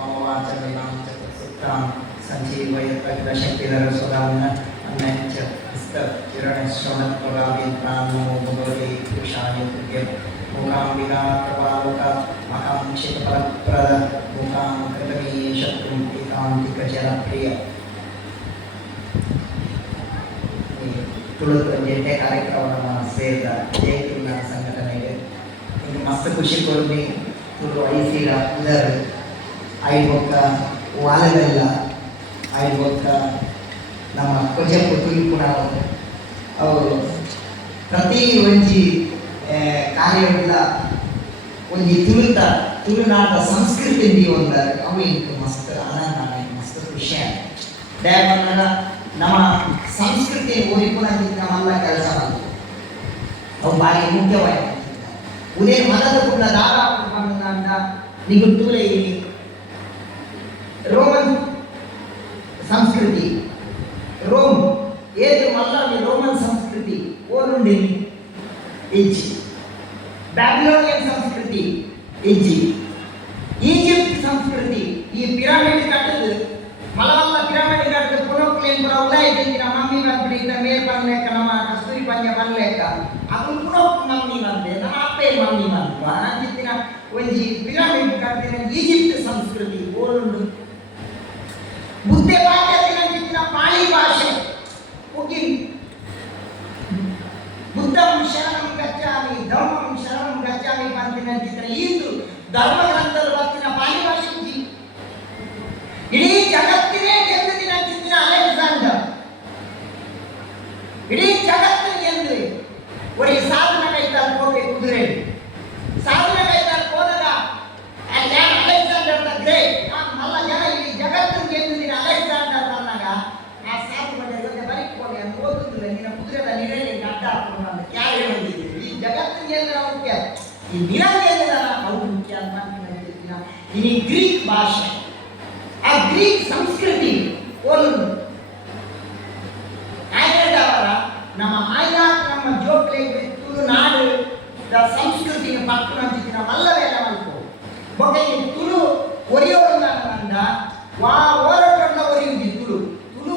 वाचमिमां चतुस्सूत्रां सञ्जीवयत्प्रशक्तिधरसुधाम्न अन्नञ्च हस्तचिरणश्रवणत्वगाभित्रां नमो भगवते पुरुषाय तुभ्यं मूकाम्बिका कृपालोका महांक्षितफलप्रद मूकां कृतमी शत्रुं एकान्तिकजनप्रिय ತುಳುಕು ಜಂಟೆ ಕಾರ್ಯಕ್ರಮ ಸೇರಿದ ಜಯತಿನ ಸಂಘಟನೆಗೆ ಈಗ ಮಸ್ತ್ ಖುಷಿ ಕೊಡ್ಲಿ ತುಳು ಐಸಿರ ಇದರ್ ಐಬೊಕ್ಕ ವಾಲವೆಲ್ಲ ಐಬೊಕ್ಕ ನಮ್ಮ ಕೊಜಪ್ಪು ತುಳುಪುಣ ಅವರು ಪ್ರತಿ ಒಂಜಿ ಕಾರ್ಯವುಳ್ಳ ಒಂಜಿ ತುಳುನಾಡ ಸಂಸ್ಕೃತಿ ಒಂದಾರೆ ಅವು ಇಂಕು ಮಸ್ತ್ ಆನಂದ ಮಸ್ತ್ ಖುಷಿ ದಯಮಾಡ ನಮ್ಮ ಸಂಸ್ಕೃತಿ ಓರಿಪುಣಂದಿದ್ದ ನಮ್ಮೆಲ್ಲ ಕೆಲಸ ಬಂತು ಅವು ಭಾರಿ ಮುಖ್ಯವಾದ ಉದೇ ಮನದ ಪುಣ್ಣ ದಾರ ಅಂತ ನಿಗುತ್ತೂಲೆ ಇಲ್ಲಿ ರೋಮನ್ ಸಂಸ್ಕೃತಿ ರೋಮ್ ಏದು ಮಲ್ಲವಿ ರೋಮನ್ ಸಂಸ್ಕೃತಿ ಓನುಂಡಿ ಇಜ್ಜಿ ಬ್ಯಾಬಿಲೋನಿಯನ್ ಸಂಸ್ಕೃತಿ ಇಜ್ಜಿ ಈಜಿಪ್ಟ್ ಸಂಸ್ಕೃತಿ ಈ ಪಿರಾಮಿಡ್ ಕಟ್ಟದು ಮಲಮಲ್ಲ ಪಿರಾಮಿಡ್ ಕಟ್ಟದು ಪುನಃ ಉಲಾಯಿನ ಮಮ್ಮಿ ಬಂದ್ಬಿಟ್ಟಿದ್ದ ಮೇಲ್ ಬರ್ಲೇಕ ನಮ್ಮ ಕಸ್ತೂರಿ ಪಂಜ ಬರ್ಲೇಕ ಅದು ಪುನಃ ಮಮ್ಮಿ ಬಂದೆ ನಮ್ಮ ಅಪ್ಪೆ ಮಮ್ಮಿ ಬಂತು ಅಂಚಿತ್ತಿನ ಒಂಜಿ ಪಿರಾಮಿಡ್ ಕಟ್ಟಿನ ಈಜಿಪ್ಟ್ ಸಂಸ್ಕೃತಿ ಓಡುಂಡು ಬುದ್ಧೆ ಭಾಷೆತಿನ ಪಾಳಿ ಭಾಷೆ ಉಗಿನ್ ಬುದ್ಧಂ ಶರಣಂ ಗಚ್ಚಾಮಿ ಧರ್ಮಂ ಶರಣಂ ಗಚ್ಚಾಮಿ ಬಂತಿನ ಚಿತ್ರ ಇಂದು ಧರ್ಮ ಗ್ರಂಥಗಳು ಬರ್ತಿನ ಪಾಳಿ ಭಾಷೆ ಇಡೀ ಜಗತ್ತಿನೇ ಗೆದ್ದು ದಿನ ಚಿತ್ತಿನ ಅಲೆಕ್ಸಾಂಡರ್ ಇಡೀ ಜಗತ್ತು ಗೆದ್ದು ಒಳ್ಳೆ ಸಾಧನ ಕೈತಾಲ್ ಹೋಗಿ ಕುದುರೆ ಸಾಧನ ಕೈತಾಲ್ ಹೋದಾಗ ಅಲೆಕ್ಸಾಂಡರ್ ದ ಗ್ರೇಟ್ ಮಲ್ಲ ಜನ ಇಡೀ ಜಗತ್ತು ಗೆದ್ದು ದಿನ ಅಲೆಕ್ಸಾಂಡರ್ ಬಂದಾಗ ಆ ಸಾಧು ಜೊತೆ ಬರೀಕೊಂಡು ಅಂತ ಓದುತ್ತಿಲ್ಲ ನಿನ್ನ ಕುದುರೆದ ನಿರಳಿ ಅಡ್ಡ ಹಾಕೊಂಡು ಅಂತ ಯಾರು ಹೇಳಿದ್ದೀವಿ ಈ ಜಗತ್ತು ಗೆದ್ದು ಮುಖ್ಯ ಈ ನಿರಂಜನ ಅವ್ರು ಮುಖ್ಯ ಅಂತ ಇಡೀ ಗ್ರೀಕ್ ಭಾಷೆ ಆ ಗ್ರೀಕ್ ಸಂಸ್ಕೃತಿ ಒಂದು ಆಯ್ಕೆದವರ ನಮ್ಮ ಆಯ್ನಾಥ್ ನಮ್ಮ ಜೋಕ್ಲೆ ತುಳುನಾಡು ಸಂಸ್ಕೃತಿನ ಪಕ್ಕುನಂಚಿನ ವಲ್ಲವೆಲ್ಲ ಮಲ್ಪು ಬೊಕ್ಕೆ ತುಳು ಒರಿಯೋಡಂದ ವಾ ಓರಟೊಂಡ ಒರಿಯುಂದಿ ತುಳು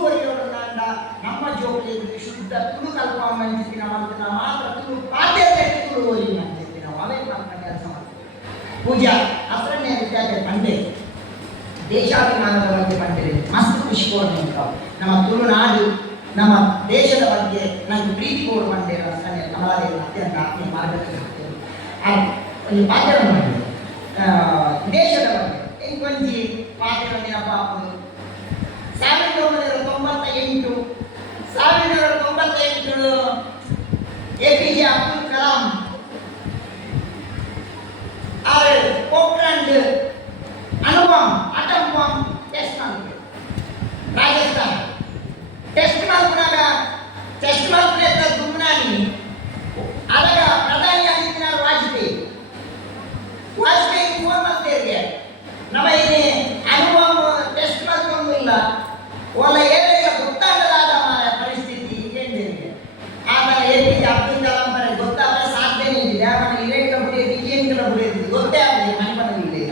ಒರಿಯೋಡಂದ ನಮ್ಮ ಜೋಕ್ಲೆ ಶುದ್ಧ ತುಳು ಕಲ್ಪ ಮಂಚಿನ ಮಂತ್ರ ಮಾತ್ರ ತುಳು ಪಾಠ್ಯತೆ ತುಳು ಒರಿಯುಂದಿ ಅಂಚಿನ ಅವೇ ಮಾತ್ರ ಕೆಲಸ ಮಾಡ್ತೀವಿ ಪೂಜಾ ಅಸರಣ್ಯ ವಿದ್ಯಾರ್ಥಿ ಪಂಡೆ ದೇಶಾಭಿಮಾನದ ಬಗ್ಗೆ ಬಂದಿದೆ ಮಸ್ತ್ ಖುಷಿ ಕೊಡ್ಬೇಕು ನಮ್ಮ ತುಳುನಾಡು ನಮ್ಮ ದೇಶದ ಬಗ್ಗೆ ನನಗೆ ಪ್ರೀತಿ ಕೊಡು ಬಂದಿರ ನಮ್ಮದೇ ಅತ್ಯಂತ ಆತ್ಮೀಯ ಮಾರ್ಗದರ್ಶನ ಒಂದು ಪಾತ್ರ ಮಾಡಿದೆ ದೇಶದ ಬಗ್ಗೆ ಇಂಕೊಂಜಿ ಪಾತ್ರ ನೆನಪ 1998 APJ ಅಬ್ದುಲ್ ಕಲಾಂ पोखरण अणुबॉम्ब अटम बॉम्ब टेस्ट मालूम राजस्थान टेस्ट मालूम दुमनानी अलग प्रधानी आदित्यनाथ वाजपेयी फोन ಮಾಡ್ತಿರ್ಗೆ ನಮ್ಮ ಇಲ್ಲಿ ಅಣುಬಾಂಬ್ ಟೆಸ್ಟ್ ಮಾಡ್ಕೊಂಡಿಲ್ಲ ಒಳ್ಳೆ ಏರಿಯಾ ಗೊತ್ತಾಗಲಾದ ಪರಿಸ್ಥಿತಿ ಏನಿದೆ ಆಮೇಲೆ APJ ಅಬ್ದುಲ್ ಕಲಾಂ ಬರ ಗೊತ್ತಾಗ ಸಾಧ್ಯನೇ ಇಲ್ಲ ಅವನ ಇಲೆಕ್ಟ್ರ ಬಿಡಿ ಏನು ಬಿಡಿ ಗೊತ್ತೇ ಆಗಲಿ ಮನೆ ಬಂದಿಲ್ಲ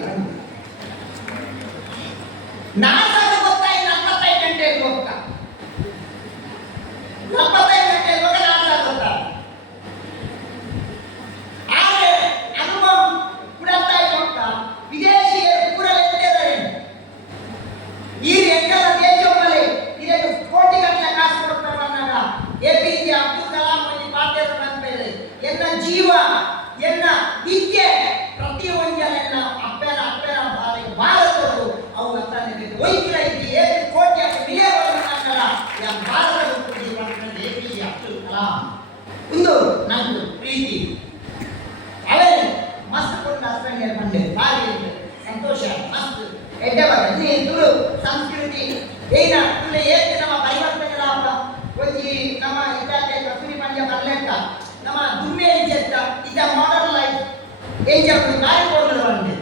ನಾಸಾದ ಗೊತ್ತಾയി 45 ಗಂಟೆ ಗೊತ್ತಾ 45 ಗಂಟೆ ಇರುವಾಗ ನಾಸಾ ಗೊತ್ತಾ ಆದರೆ ಅನುಭವ ಕುಡತಾ ಗೊತ್ತಾ ವಿದೇಶಿಯರು ಕೂಡ ಲೆಕ್ಕಿದ್ದಾರೆ ಈ ಎಂಕಲ ದೇಶಗಳಲ್ಲಿ ಇದಕ್ಕೆ ಕೋಟಿಗಟ್ಟಲೆ ಕಾಸು ಕೊಡ್ತಾರೆ ಬಂದಾಗ APJ ಅಬ್ದುಲ್ ಕಲಾಂ ಈ ಪಾಠ್ಯದ ಬಂದ್ಮೇಲೆ ಎನ್ನ ಜೀವ ಎನ್ನ ವಿದ್ಯೆ ಪ್ರತಿಯೊಂದೆಲ್ಲ ಅಪ್ಪನ ಬಾರಿಗೆ ಭಾರತವು ಅವು ಅತ್ತನಿಗೆ ವೈದ್ಯರ ಇದ್ದು ಏಳು ಕೋಟಿ ಮಿಲಿಯನ್ ಅನ್ನಲ್ಲ ಭಾರತದ ಕುಡಿ ಮಾಡ್ಕೊಂಡು APJ ಅಬ್ದುಲ್ ಕಲಾಂ ಒಂದು ನಂದು ಪ್ರೀತಿ ಅವೇ ಮಸ್ತ್ ಕೊಂಡು ಅಷ್ಟೇ ಬಂದೆ ಭಾರಿ ಸಂತೋಷ ಮಸ್ತ್ ಎಡ್ಡವಾಗ ನೀ ತುಳು ಸಂಸ್ಕೃತಿ ಏನ ತುಳು ಏಕೆ ನಮ್ಮ ಪರಿವರ್ತನೆಗಳ ಒಂಜಿ ನಮ್ಮ ಇದ್ದಾಗೆ ಕಸೂರಿ ಪಂಜ ಬರ್ಲೆಕ್ಕ ನಮ್ಮ ದುಮ್ಮೇಲಿ ಚೆತ್ತ ಇದ ಮಾಡರ್ನ್ ಲೈಫ್ ಏನ್ చెప్పు ಕಾರ್ಯಕ್ರಮಗಳು ಬಂದೆ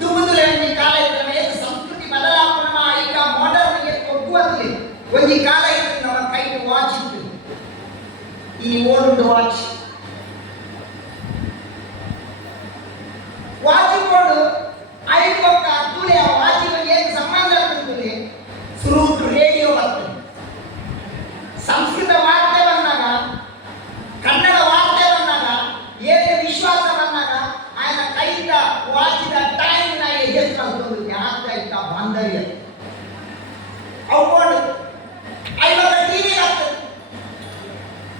ದುಮ್ಮುದುಲೆ ಒಂಜಿ ಕಾಲ ಇದ್ರೆ ಏಕ ಸಂಸ್ಕೃತಿ ಬದಲಾವಣೆ ಈಗ ಮಾಡರ್ನ್ ಗೆ ಒಗ್ಗುವಲ್ಲಿ ಒಂಜಿ ಕಾಲ ಇತ್ತು ನಮ್ಮ ಕೈಗೆ ವಾಚ್ ಇತ್ತು ಈ ಓಲ್ಡ್ ವಾಚ್ ಕೊಡು ಐದು ತುಳಿಯ ವಾಚಿಗೆ ಬಾಂಧವ್ಯ ಅವು ಐವಾಗ ಟಿವಿ ಆಗ್ತದೆ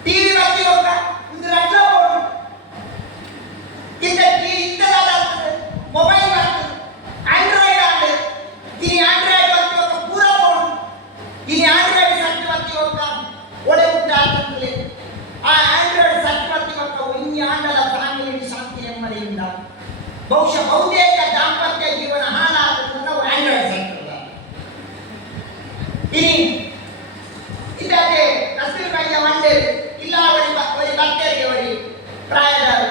ಟಿವಿ ಬರ್ತಿ ಹೋಗ ಒಂದು ರಜ ಬೋರ್ಡು ಇಂಥದಾದ ಮೊಬೈಲ್ ಬರ್ತದೆ ಆಂಡ್ರಾಯ್ಡ್ ಆಂಡ್ ಇನಿ ಆಂಡ್ರಾಯ್ಡ್ ಬರ್ತಿ ಹೋಗ ಪೂರ ಬೋರ್ಡು ಇನಿ ಆಂಡ್ರಾಯ್ಡ್ ಸಟ್ಟಿ ಬರ್ತಿ ಹೋಗ ಒಡೆ ಊಟ ಆಗ್ತದೆ ಆ ಆಂಡ್ರಾಯ್ಡ್ ಸಟ್ಟಿ ಬರ್ತಿ ಹೋಗ ಇನ್ನು ಆಂಡಲ ಫ್ಯಾಮಿಲಿ ಶಾಂತಿ ನೆಮ್ಮದಿಯಿಂದ ಬಹುಶಃ ಬಹುತೇಕ ದಾಂಪತ್ಯ ಜೀವನ ಹಾಳಾಗುವುದು ನಾವು ಆಂಡ್ರಾಯ್ಡ್ ಸೆಕ್ಟರ್ ಇನಿ ಇದಾದೆ ತಸ್ವೀರ್ ಕೈಯ ಮಂಡೆ ಇಲ್ಲ ಅವರಿ ಭಕ್ತರಿಗೆ ಅವರಿ ಪ್ರಾಯದವರು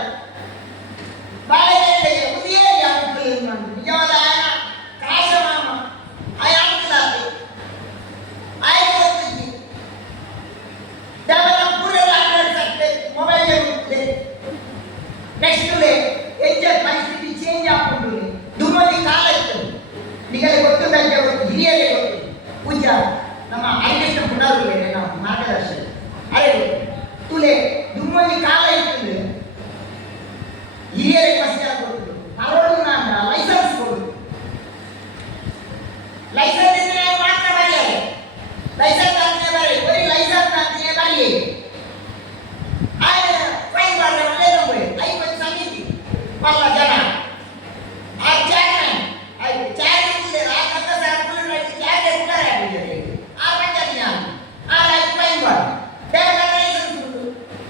ಬಾಳೆಗೆ ಉದಿಯೇ ಯಾಕೆ ನಿಜವಾದ ಆಯನ ಕಾಶ ಮಾಮ ಆಯಾಗ್ತದೆ ಆಯ್ತು ದೇವರ ಪೂರೆಲ್ಲ ಆಂಡ್ರಾಯ್ಡ್ ಸೆಕ್ಟರ್ ಮೊಬೈಲ್ ಇರುತ್ತೆ ನೆಕ್ಸ್ಟ್ ಪರಿಸ್ಥಿತಿ ಚೇಂಜ್ ಆಗ್ಕೊಂಡು ದುರ್ಮದಿ ಕಾಲ ಇತ್ತು ನಿಗಲೆ ಗೊತ್ತು ಬೆಳಗ್ಗೆ ಗೊತ್ತು ಹಿರಿಯರೇ ಗೊತ್ತು ಪೂಜಾ ನಮ್ಮ ಹರಿಕೃಷ್ಣ ಪುನರುಲ್ಲೇನೆ ನಾವು ಮಾರ್ಗದರ್ಶನ ಅರೆ ತುಲೆ ದುರ್ಮದಿ ಕಾಲ ಇತ್ತು ಹಿರಿಯರೇ ಕ್ವಶ್ಚನ್ ಕೊಡುದು ಪರೋಡು ನಾನು ಲೈಸೆನ್ಸ್ ಕೊಡುದು ಲೈಸೆನ್ಸ್ ಇದ್ರೆ ಮಾತ್ರ ಬರೆಯಲ್ಲ ಲೈಸೆನ್ಸ್ ಅಂತಾನೆ ಬರೀ ಬರೀ ಲೈಸೆನ್ಸ್ ಅಂತಾನೆ ಬರೀ ಫೈನ್ ಮಾಡಿದ್ರೆ ಒಳ್ಳೆಯದು ಐವತ್ತು ಸಮಿತಿ ಪಲ್ಲ ಜನ ಆ ಚಾರ್ಮನ್ ಆಯ್ತು ಚಾರ್ಜ್ ಇರ್ತದೆ ಆ ಕಕ್ಕ ಸರ್ಕಲ್ ರೈಟ್ ಚಾರ್ಜ್ ಎಕ್ಸ್ಪೈರ್ ಆಗಿದ್ದಾರೆ ಆ ಪಂಚಾಯತ್ ಜನ ಆ ರೈಟ್ ಫೈನ್ ಮಾಡಿ ದೇವರ ಲೈಸೆನ್ಸ್ ಉಂಟು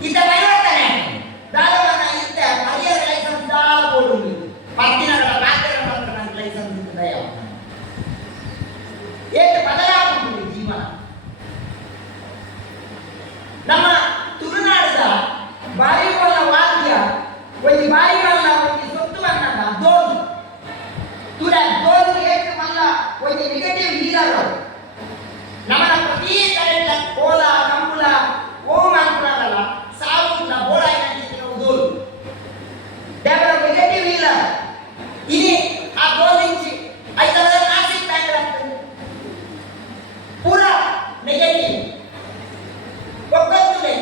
ಇದ್ದ ಪರಿವರ್ತನೆ ದಾಳವನ್ನ ಇದ್ದ ಪರಿಯರ ಲೈಸೆನ್ಸ್ ದಾಳ ಕೊಡುವುದು ಪತ್ತಿನಗಳ ಪಾತ್ರೆ ಮಾತ್ರ ನನ್ನ ಲೈಸೆನ್ಸ್ ಇರ್ತದೆ ಏಕೆ ಬದಲಾಗುವುದು ಜೀವನ ನಮ್ಮ ತುಳುನಾಡದ ಬಾರಿಗಳ ವಾದ್ಯ ಒಂದು ಬಾರಿಗಳ ಒಂದು ಸೊತ್ತು ಅನ್ನದ ದೋಲು ತುರ ದೋಲು ಏಕೆ ಮಲ್ಲ ಒಂದು ನೆಗೆಟಿವ್ ಲೀಡರ್ ನಮ್ಮನ ಪ್ರತಿ ಕಡೆ ಕೋಲ ಕಂಬುಲ ಓಂ ಅಂಕುಳಗಲ್ಲ ಸಾವು ಬೋಳ ಏನಂತಿದ್ರು ದೋಲು ದೇವರ ನೆಗೆಟಿವ್ ಲೀಡರ್ ಇಲ್ಲಿ ಆ ದೋಲಿಂಚಿ ಐದರ ನಾಸಿಕ್ ಬ್ಯಾಂಕ್ ಆಗ್ತದೆ ಪೂರ ನೆಗೆಟಿವ್ ಒಕ್ಕತ್ತುಲೆ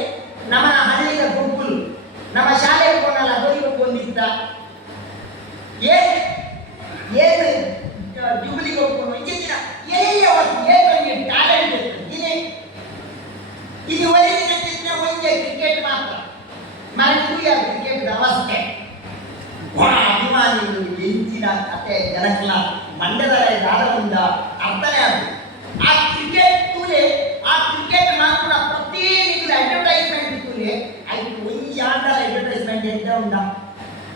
ನಮ್ಮನ ಹಳ್ಳಿಯ ಗುಂಪುಲು ನಮ್ಮ ಶಾಲೆ ಹೋಗಲ್ಲ ದೊರಿಗೂ ಬಂದಿದ್ದ ಏನು ಜುಬ್ಲಿಗೆ ಹೋಗ್ಕೊಂಡು ಇದ್ದಿನ ಎಲ್ಲಿ ಅವತ್ತು ಏನು ಟ್ಯಾಲೆಂಟ್ ಇರ್ತದೆ ಇದು ಒಲಿದಿನ ಒಂದೇ ಕ್ರಿಕೆಟ್ ಮಾತ್ರ ಮರಣಿಯ ಕ್ರಿಕೆಟ್ ಅವಸ್ಥೆ ಅಭಿಮಾನಿಗಳು ಎಂಚಿನ ಕತೆ ಜನಕ್ಲ ಮಂಡ್ಯದ ದಾಡದಿಂದ ಅರ್ಥನೇ ಅದು ಆ ಕ್ರಿಕೆಟ್ ತೂಲೆ ಆ ಕ್ರಿಕೆಟ್ ಮಾತ್ರ ಪ್ರತಿ ಅಡ್ವರ್ಟೈಸ್ಮೆಂಟ್ ತೂಲೆ ಅದು ಒಂಜಿ ಆಟದ ಅಡ್ವರ್ಟೈಸ್ಮೆಂಟ್ ಎಂತ ಉಂಟ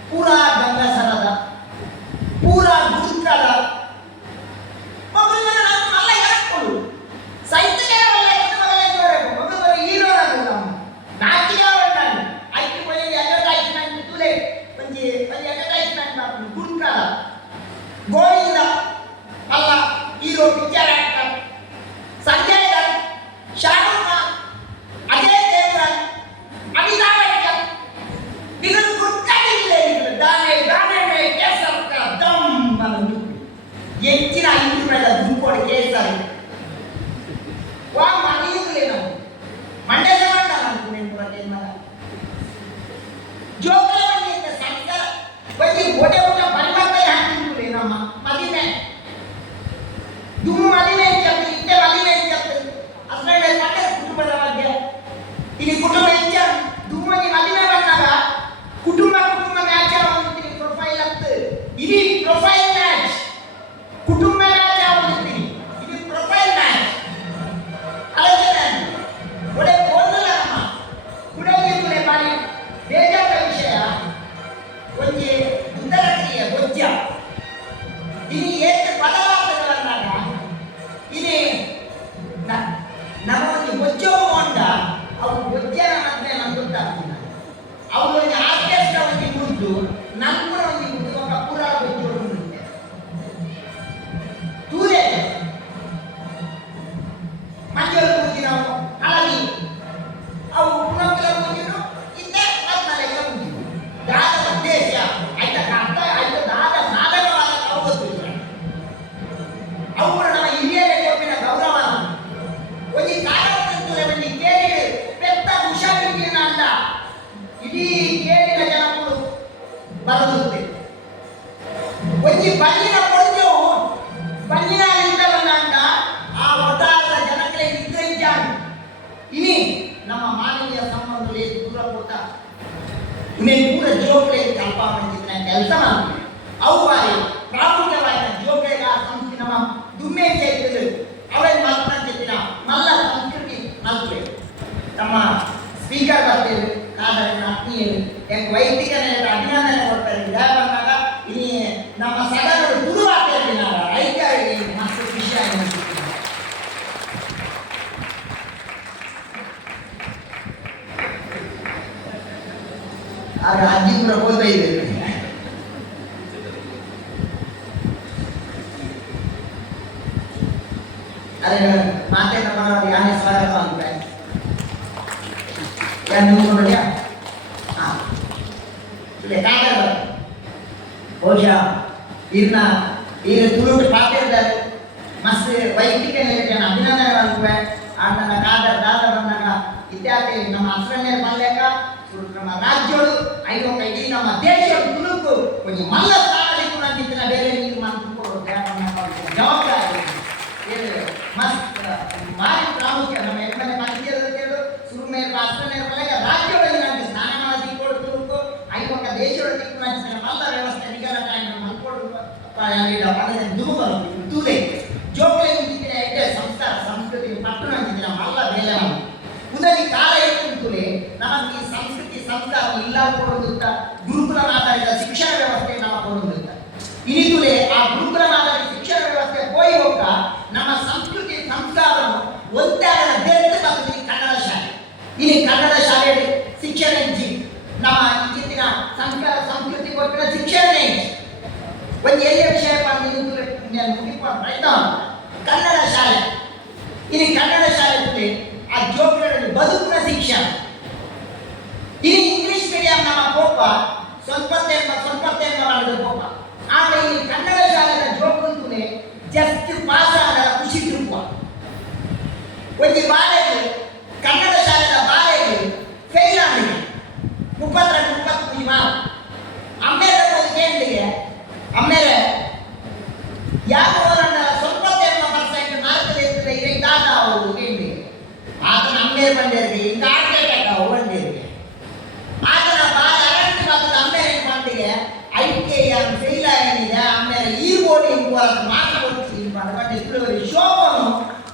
ಪೂರಾ ಗಂಗಸರದ ಪೂರಾ ಗುರುಕದ ಮಗನ ಮಲ್ಲ ಯಾಕೊಂಡು ಸೈತಗೆ ಒಳ್ಳೆ ಮಗನ ಜೋರಬೇಕು ಮಗನ ಹೀರೋ ಆಗಲ್ಲ ನಾಚಿಯ ಉಂಟು ಐದು ಒಂಜಿ ಅಡ್ವರ್ಟೈಸ್ಮೆಂಟ್ ತೂಲೆ ಒಂಜಿ ಅಡ್ವರ್ಟೈಸ್ಮೆಂಟ್ ಮಾಡ್ಕೊಂಡು ಗುರುಕದ ಗೋವಿಂದ ಅಲ್ಲ hero picture actor Sanjay Dutt Shahrukh Khan Ajay Devgan Amitabh Bachchan ಇದನ್ನು ಗುರ್ತಿಲ್ಲ ಇದು ದಾನೆ ಕೇಸರ್ ದಮ್ ಬಂದು ಹೆಚ್ಚಿನ 5 ರೂಪಾಯಿದ ದುಂಕೋಡಿ ಕೇಸರ್ ವಾ ಮನೆಯುತ್ತಲೇ ನಾವು ಮಂಡ್ಯ ಸಮಾನ ಅಂತೀನಿ ಬರಕ್ಕೆ ಮಗ ಜೋಕಲ ಬಂದಿದ್ದ ಸಂಸ್ಕಾರ ಬಂದು ಗೋಡೆ ಊಟ ಪರಿವರ್ತನೆ ಹಾಕಿದ್ವಿ ನಮ್ಮ ಮದಿನೆ ದುಮ್ಮು ಮದಿನೆ ಚಪ್ಪ ಇತ್ತೆ ಮದಿನೆ ಚಪ್ಪ ಅಷ್ಟೇ ಪಟ್ಟೆ ಕುಟುಂಬದ ಬಗ್ಗೆ ಇಲ್ಲಿ ಕುಟುಂಬ ಹೆಚ್ಚ ದುಮ್ಮನಿ ಮದಿನೆ ಬಂದಾಗ ಕುಟುಂಬ ಮ್ಯಾಚ್ ಆಗುತ್ತೀನಿ ಪ್ರೊಫೈಲ್ ಅಂತ ಇಲ್ಲಿ ಪ್ರೊಫೈಲ್ ಮ್ಯಾಚ್ ಕುಟುಂಬ ಮ್ಯಾಚ್ ಆಗುತ್ತೀನಿ ಇದು ಪ್ರೊಫೈಲ್ ಮ್ಯಾಚ್ ಅಲ್ಲದೆ ಒಳ್ಳೆ ಓದಲ್ಲ ನಮ್ಮ ಕುಡಗಿರುತ್ತದೆ ಬಾರಿ ಬೇಜಾರ ವಿಷಯ ಒಂಜಿ ಉತ್ತರಕ್ರಿಯೆ ಬೊಜ್ಜ ಇಲ್ಲಿ ಎಷ್ಟು ಬದಲಾವಣೆ ಬಂದಾಗ ಇಲ್ಲಿ ನಮ್ಮ ಒಂದು ಬೊಜ್ಜೋ ಹೊಂಡ ಅವು ಬೊಜ್ಜನ ಮತ್ತೆ ನಮ್ಗೆ ಗೊತ್ತಾಗ್ತಿಲ್ಲ ಅವು ಒಂದು ಆರ್ಕೆಸ್ಟ್ರಾ ಒಂದು ಮುರಿದು ನಮ್ಮ ಒಂದು ಮುರಿದು ಪೂರ ಬೊಜ್ಜು ಹೊಂದಿದೆ ತೂರೆ ಮಂಜೂರು ಮುಗಿ ನಾವು ಹಳದಿ ಅವು ಪುನಃ ಮುಗಿದು ಹಿಂದೆ ಆದ್ಮೇಲೆ ಮುಗಿದು ದಾದ ಉದ್ದೇಶ ಆಯ್ತಾ ಅರ್ಥ ಆಯ್ತು ದಾದ ಸಾಧಕವಾದ ಅವು ಗೊತ್ತಿಲ್ಲ ಅವು ನಮ್ಮ ಹಿರಿಯರ ಕೊಪ್ಪಿನ ಗೌರವ ಒಂದು ಕಾರ್ಯಕ್ರಮದಲ್ಲಿ ಒಂದು ಕೇಳಿ ಪೆತ್ತ ಹುಷಾರಿನ ಅಲ್ಲ ಇಡೀ ಕೇಳಿನ ಜನಗಳು ಬರುತ್ತದೆ ಒಂದು ಬಣ್ಣಿನ ಕೊಡುಗೆವು ಬಣ್ಣಿನ ಗೊತ್ತಾ ಇನ್ನೇನು ಪೂರ ಜೋಕ್ಲೆ ಕಲ್ಪಾವಣೆ ಕೆಲಸ ಮಾಡ್ತೀವಿ ಅವು ಬಾರಿ ಪ್ರಾಮುಖ್ಯವಾದ ಜೋಕ್ಲೆಗ ಸಂಸ್ಕೃತಿ ನಮ್ಮ ದುಮ್ಮೆ ಚೈತನ್ಯ ಅವೇ ಮಲ್ಪಂಚಿನ ಮಲ್ಲ ಸಂಸ್ಕೃತಿ ಮಲ್ಪೆ ನಮ್ಮ ಸ್ಪೀಕರ್ ಬರ್ತೀವಿ ಕಾದನ್ನ ವೈದಿಕ ಅಭಿನಂದನೆ ಕೊಡ್ತಾರೆ ಬಂದಾಗ ಇಲ್ಲಿ ನಮ್ಮ ಸದನಗಳು ತುರುವಾಗ್ತಾರೆ ರೈತರಿಗೆ ಮಸ್ತ್ ಖುಷಿ ಆಗಿ ಆಗ ಅಜ್ಜಿ ಕೂಡ ಓದ್ತಾ ಇದ್ದೇವೆ ಅದೇ ಮಾತೆ ನಮ್ಮ ಯಾನೇ ಸ್ವಾಗತ ಅಂತ ಯಾರು ನೋಡಿಯಾ ಬಹುಶಃ ಈಗ ತುಳುಟು ಪಾತ್ರಿದ್ದಾರೆ ಮಸ್ತ್ ವೈಯಕ್ತಿಕ ನಿಲಯನ ಅಭಿನಂದನೆ ಮಾಡ್ತೇವೆ ನನ್ನ ದಾದ ಬಂದಾಗ ಇತ್ಯಾದಿ ನಮ್ಮ ಅಸ್ರಣ್ಯ ಮಲ್ಲೇಕ ನಮ್ಮ ರಾಜ್ಯಗಳು ಐದು ಇಡೀ ನಮ್ಮ ದೇಶ ತುಳುಕು ಒಂದು ಮಲ್ಲ ಸ್ಥಾನದಲ್ಲಿ ಕೂಡ ಬೇರೆ ನೀರು ಮಾಡ್ಕೊಂಡು ಜವಾಬ್ದಾರಿ ಮಸ್ತ್ ಮಾರಿ ಪ್ರಾಮುಖ್ಯ ನಮ್ಮ ಎಮ್ಮನೆ ಮಂದಿರ ಸುರುಮೆ ಅಸ್ರಣ್ಯ ಮಲ್ಲೇಕ ರಾಜ್ಯಗಳಲ್ಲಿ ನನಗೆ ಸ್ಥಾನಮಾನ ತಿಳ್ಕೊಂಡು ತುಳುಕು ಐದು ದೇಶಗಳ ತಿಳ್ಕೊಂಡು ಮಲ್ಲ ವ್ಯವಸ್ಥೆ ನಿಗರ ದುಮುಕಲು ಜೋಕ್ಲೆ ಸಂಸ್ಕಾರ ಸಂಸ್ಕೃತಿ ಪಟ್ಟಣ ಮಲ್ಲ ಬೇಲೆ ಉದರಿ ಕಾಲ ಎತ್ತುತ್ತಲೇ ನಮಗೆ ಈ ಸಂಸ್ಕೃತಿ ಸಂಸ್ಕಾರ ಇಲ್ಲ ಕೊಡುತ್ತ ಗುರುಕುಲ ಆಧಾರಿತ ಶಿಕ್ಷಣ ವ್ಯವಸ್ಥೆ ನಾವು ಕೊಡುತ್ತ ಇನಿತುಲೆ ಆ ಗುರುಕುಲ ಆಧಾರಿತ ಶಿಕ್ಷಣ ವ್ಯವಸ್ಥೆ ಹೋಗಿ ಹೋಗ ನಮ್ಮ ಸಂಸ್ಕೃತಿ ಸಂಸ್ಕಾರವನ್ನು ಒಂದಾಗದ ಬೆರೆತು ಬಂದಿದೆ ಕನ್ನಡ ಶಾಲೆ ಇಲ್ಲಿ ಕನ್ನಡ ಶಾಲೆಯಲ್ಲಿ ಶಿಕ್ಷಣ ನಮ್ಮ ಇತ್ತೀಚಿನ ಸಂಸ್ಕಾರ ಸಂಸ್ಕೃತಿ ಕೊಟ್ಟಿನ ಶಿಕ್ಷಣ ಒಂದು ಎಲ್ಲಿಯ ವಿಷಯ ಕನ್ನಡ ಶಾಲೆ ಇಲ್ಲಿ ಕನ್ನಡ ಶಾಲೆ ಆ ಜೋಕ್ಗಳಲ್ಲಿ ಬದುಕಿನ ಶಿಕ್ಷಣ ಇಲ್ಲಿ ಇಂಗ್ಲಿಷ್ ಮೀಡಿಯಂ ನಮ್ಮ ಕೋಪ ಸ್ವಲ್ಪ ಮಾಡಿದ ಕೋಪ ಆದರೆ ಇಲ್ಲಿ ಕನ್ನಡ ಶಾಲೆಯ ಜೋಕಂತೂ ಜಸ್ಟ್ ಪಾಸ್ ಆದ ಖುಷಿ ತಿರುಗುವ ಒಂದು ಬಾಳೆಗೆ ಕನ್ನಡ ಶಾಲೆಯ ಬಾಳೆಗೆ ಫೇಲ್ ಆಗಿದೆ 32 ಮಾರ್ಕ್ ಆಮೇಲೆ ಒಂದು ಕೇಳಿಗೆ ಆಮೇಲೆ ಯಾಕೋ ಸ್ವಲ್ಪ 70% ಮಾರ್ಕ್ ಇರ್ತದೆ ಈಗ ದಾದ ಅವರು ಕೇಳಿ ಆತನ ಅಮ್ಮೇಲೆ ಬಂದಿರ್ತೀವಿ ಹಿಂಗ ಆಡ್ಬೇಕಾಗ ಬಂದಿರ್ತೀವಿ ಆತನ ಬಾಳ ಅರಂಟಿ ಮಾತದ ಅಮ್ಮೇಲೆ ಮಾಡಿಗೆ IKEA ಫೇಲ್ ಆಗಿದೆ ಆಮೇಲೆ ಈ ಬೋರ್ಡ್ ಮಾರ್ಕ್ ಕೊಡ್ತೀವಿ ಮಾಡ್ಕೊಂಡು ಶೋಭನು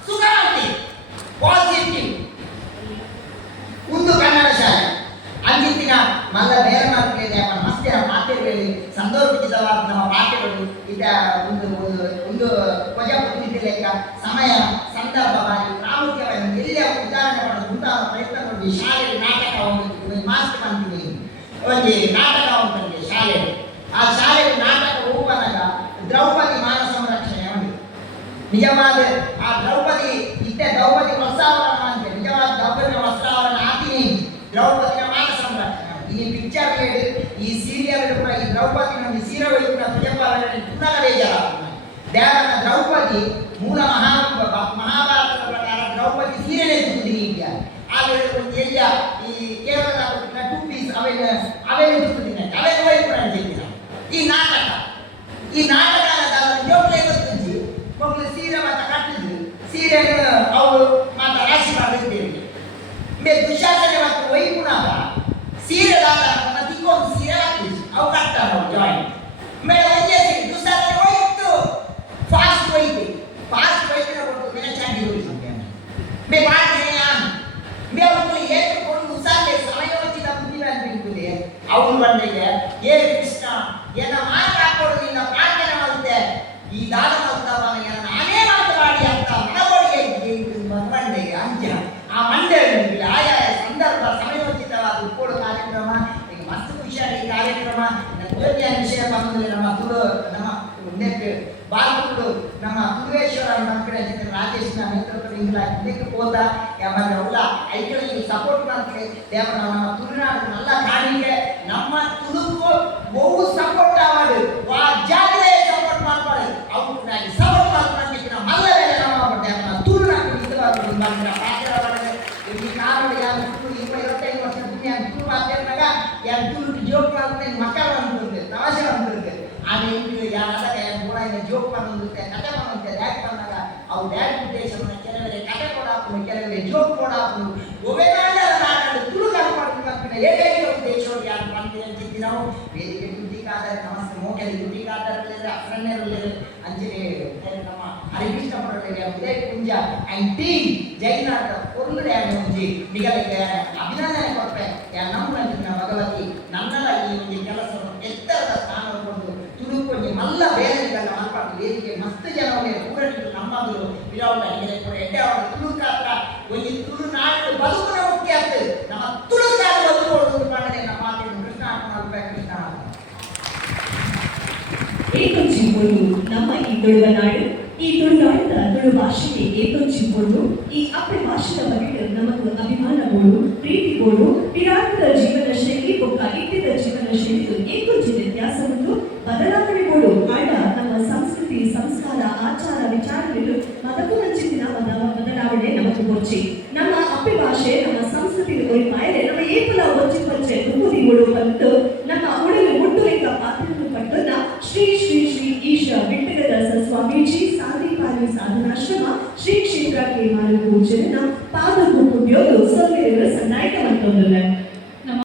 ಸುಖಾಂತಿ ಪಾಸಿಟಿವ್ ಒಂದು ಕನ್ನಡ ಶಾಲೆ ಅಂದಿನ ಮಲ್ಲ ಬೇರೆ ಮಾತುಗಳಿದೆ ಮಸ್ತಿನ ಮಾತುಗಳಲ್ಲಿ ಸಂದರ್ಭೋಚಿತವಾದ ನಮ್ಮ ಪಾಠಗಳು ಇದ ಒಂದು ಧ್ವಜ ಲೆಕ್ಕ ಸಮಯ ಸಂದರ್ಭವಾಗಿ ಪ್ರಾಮುಖ್ಯವಾಗಿ ಎಲ್ಲಿಯ ಉದಾಹರಣೆ ಮಾಡೋದು ಮುಂತಾದ ಪ್ರಯತ್ನ ಮಾಡಿ ಶಾಲೆಯಲ್ಲಿ ನಾಟಕ ಒಂದು ಮಾಸ್ಟರ್ ಬಂದಿದೆ ಒಂದು ನಾಟಕ ಉಂಟಂತೆ ಶಾಲೆಯಲ್ಲಿ ಆ ಶಾಲೆಯಲ್ಲಿ ನಾಟಕ ಹೋಗುವಾಗ ದ್ರೌಪದಿ ಮಾನ ಸಂರಕ್ಷಣೆ ಉಂಟು ನಿಜವಾದ ಆ ದ್ರೌಪದಿ ದ್ರೌಪದಿ ವಸ್ತ್ರಾವರಣ ಅಂತ ನಿಜವಾದ ದ್ರೌಪದಿ ವಸ್ತ್ರಾವರಣ ಆತಿನಿ ದ್ರೌಪದಿಯ ಮಾನ ಸಂರಕ್ಷಣೆ ಈ ಪಿಕ್ಚರ್ ಈ ಸೀರಿಯಲ್ ಕೂಡ ಈ ದ್ರೌಪದಿ ನಮಗೆ ಸೀರೆ ಕೂಡ ತುಜಪಾಲನೆ ಪುನಃ ಬೇಜಾರಾಗ್ತದೆ ದೇವರ ದ್ರೌಪದಿ ಮೂಲ ಮಹಾಭಾರತದ ಪ್ರಕಾರ ದ್ರೌಪದಿ ಸೀರೆನೇ ತುದಿಗೆ ಆದರೆ ಒಂದು ಎಲ್ಲ ಈ ಕೇರಳದ 2 ಪೀಸ್ ಅವೆಲ್ಲ ತುದಿನ ಅವೆಲ್ಲ ಕೂಡ ಅಂತಿಲ್ಲ ಈ ನಾಟಕದ ಜೋಕ್ಲೆ ಗೊತ್ತಿದ್ದಿ ಮಕ್ಕಳು ಸೀರೆ ಮಾತ್ರ ಕಟ್ಟಿದ್ರು ಸೀರೆ ಅವರು ಮಾತ್ರ ರಾಶಿ ಮಾಡಿದ್ದೇವೆ ದುಶಾಸನೆ ಮತ್ತು ವೈಪುನಾಗ ಸೀರೆ ತಿಕ್ಕೊಂಡು ಸೀರೆ ಹಾಕ್ತೀವಿ ಅವು ಕಟ್ಟಾರ ಜಾಯಿಂಟ್ ಮೇಲೆ ಒಂದೇ ಸೀರೆ ದುಶಾಸನೆ ಹೋಯ್ತು ಫಾಸ್ಟ್ ಹೋಯ್ತು ಕೊಟ್ಟು ಮೇಲೆ ಚಂಡಿ ಹೋಯ್ತು ಅವ್ರು ಏರ್ಕೊಂಡು ಉಸಾಲೆ ಸಮಯೋಚಿತ ಬುದ್ಧಿ ಅನ್ಬಿಡ್ತದೆ ಅವ್ರು ಬಂದಿಗೆ ಏ ಕೃಷ್ಣ ಏನ ಮಾತಾಡೋದ್ರಿಂದ ಪ್ರಾರ್ಥನೆ ಮಾಡುತ್ತೆ ಈ ದಾನ ಮಾಡ್ತಾವನ್ನ ನಾನೇ ಮಾತನಾಡಿ ಅಂತ ಮನವೊಳಗೆ ಬಂಡೆಗೆ ಅಂಚ ಆ ಮಂಡ್ಯದಲ್ಲಿ ಆಯಾ ಸಂದರ್ಭ ಸಮಯೋಚಿತವಾದ ಉಟ್ಕೊಡೋ ಕಾರ್ಯಕ್ರಮ ಈಗ ಮಸ್ತ್ ಖುಷಿಯಾಗಿ ಕಾರ್ಯಕ್ರಮ ವಿಷಯ ಬಂದರೆ ನಮ್ಮ ಬಾಲಕರು ನಮ್ಮ ತುರುವೇಶ್ವರ ನಮ್ಮ ಕಡೆ ರಾಜೇಶ್ನ ನೇತೃತ್ವದಿಂದ ಇದಕ್ಕೆ ಹೋದ ಯಾವಾಗ ಅವಳ ಐಕಳಿಗೆ ಸಪೋರ್ಟ್ ಮಾಡ್ತಾರೆ ದೇವರ ನಮ್ಮ ತುಳುನಾಡು ನಲ್ಲ ಕಾಣಿಕೆ ನಮ್ಮ ತುಳುಕು ಬಹು ಸಪೋರ್ಟ್ ಆವಾಡು ಆ ಜಾತಿಗೆ ಸಪೋರ್ಟ್ ಮಾಡ್ತಾರೆ ಅವ್ರು ಸಪೋರ್ಟ್ ಮಾಡ್ಕೊಂಡಿಕ್ಕೆ ನಮ್ಮ ಮಲ್ಲ ಬೇರೆ ನಮ್ಮ ದೇವರ ತುಳುನಾಡು ಹಿತವಾಗಿ ಬಂದ ಪಾತ್ರವಾಗಿದೆ ಈ ಕಾರಣ ಯಾರು 25 ವರ್ಷ ದುನಿಯಾ ತುಳು ಮಾತಾಡಿದಾಗ ಯಾರು ತುಳು ಜೋಕ್ ಮಾಡ್ತಾರೆ ಮಕ್ಕಳು ಅಂತಿರುತ್ತೆ ತಮಾಷೆ ಅಂತಿರುತ್ತೆ ಆದರೆ ಇಲ್ಲಿ ಯಾರಾದಾಗ ಕೂಡ ಜೋಕ್ ಬಂದಿರುತ್ತೆ ಕಥೆ ಬಂದಿರುತ್ತೆ ಡ್ಯಾಕ್ ಬಂದಾಗ ಅವು ಡ್ಯಾಕ್ ಉದ್ದೇಶವನ್ನು ಕೆಲವರಿಗೆ ಕಥೆ ಕೂಡ ಹಾಕೊಂಡು ಕೆಲವರಿಗೆ ಜೋಕ್ ಕೂಡ ಹಾಕೊಂಡು ಒಬ್ಬೇ ನಾಟಕ ತುಳು ಮಾಡ್ಕೊಂಡು ಏಕೈಕ ಉದ್ದೇಶವಾಗಿ ಯಾರು ಮಾಡ್ತೀವಿ ಅಂತಿದ್ವಿ ನಾವು ವೇದಿಕೆ ದುಡ್ಡಿಗಾದರೆ ನಮಸ್ತೆ ಮೋಕಲಿ ದುಡ್ಡಿಗಾದರೆ ಅಫ್ರನ್ಯರಲ್ಲಿ ಅಂಜಲಿ ನಮ್ಮ ಹರಿಕೃಷ್ಣ ಪುರದಲ್ಲಿ ಉದಯ್ ಕುಂಜ ಅಂಡ್ ಟೀಮ್ ಜೈನಾಥ ಕೊರ್ಲುಡೆ ಮುಂಜಿ ನಿಗಲಿಗೆ ಅಭಿನಂದನೆ ಕೊಡ್ಪೆ ನಮ್ಮ ಭಗವತಿ ನನ್ನೆಲ್ಲ ಈ ಒಂದು ಕೆಲಸವನ್ನು ಎತ್ತರದ ಸ್ಥಾನ ಕೊಟ್ಟು ತುಳುಕೊಂಡು ಮಲ್ಲ ಬೇರೆ ಮಾತಾಡಿ ವೇದಿಕೆ ಮಸ್ತ್ ಜನ ಪೂರಣಿಗಳು ನಮ್ಮದು ವಿರಾಟ ನಿಗಲಿ ಕೂಡ ಎಡ್ಡೆ ಅವರ ತುಳುಕಾತ್ರ ಒಂದು ತುಳುನಾಡು ಬದುಕುನ ಮುಖ್ಯ ಆಗ್ತದೆ ನಮ್ಮ ತುಳುಕಾಡು ಬದುಕೊಳ್ಳುವುದು ಮಾಡಿದ್ರೆ ನಮ್ಮ ಮಾತಿನ ಕೃಷ್ಣ ಕೃಷ್ಣ ಏಕೊಂಚಿಕೊಂಡು ನಮ್ಮ ಈ ತುಳುವ ನಾಡು ಈ ತುಳುನಾಡಿನ ತುಳು ಭಾಷೆಗೆ ಏಕೊಂಚಿಕೊಂಡು ಈ ಅಪ್ಪೆ ಭಾಷೆಯ ಬಗ್ಗೆ ನಮಗೂ ಅಭಿಮಾನಗಳು ಪ್ರೀತಿಗಳು ವಿರಾಟದ ಜೀವನ ಶೈಲಿ ಒಬ್ಬ ಇಟ್ಟಿದ ಜೀವನ ಶೈಲಿಯು ಏಕೊಂಚಿ ವ್ಯತ್ಯಾಸವನ್ನು ಬದಲಾವಣೆಗಳು ಆಡ ನಮ್ಮ ಸಂಸ್ಕೃತಿ ಸಂಸ್ಕಾರ ಆಚಾರ ವಿಚಾರಗಳು ಮದಕು ಹಂಚಿನ ಬದಲಾವಣೆ ನಮಗೆ ಗೊಚ್ಚಿ ನಮ್ಮ ಅಪ್ಪೆ ಭಾಷೆ ನಮ್ಮ ಸಂಸ್ಕೃತಿ ಮಾಯಲೆ ನಮ್ಮ ಏಕಲ ಒಚ್ಚಿ ಪಚ್ಚೆ ನುಡಿಗಳು ಬಂದು ನಮ್ಮ ಉಡಲು ಮುಟ್ಟುಲಿಕ ಪಾತ್ರವನ್ನು ಪಟ್ಟನ ಶ್ರೀ ಶ್ರೀ ಶ್ರೀ ಈಶ ವಿಠಲದಾಸ ಸ್ವಾಮೀಜಿ ಸಾಧಿಪಾಲಿ ಸಾಧನಾಶ್ರಮ ಶ್ರೀ ಕ್ಷೇತ್ರ ಕೇಮಾರು ಪೂಜನ ಪಾದ ಕುಟುಂಬಿಯೋದು ಸೌಕರ್ಯಗಳು ಸನ್ನಾಯಕ ಮಂತೊಂದಿಲ್ಲ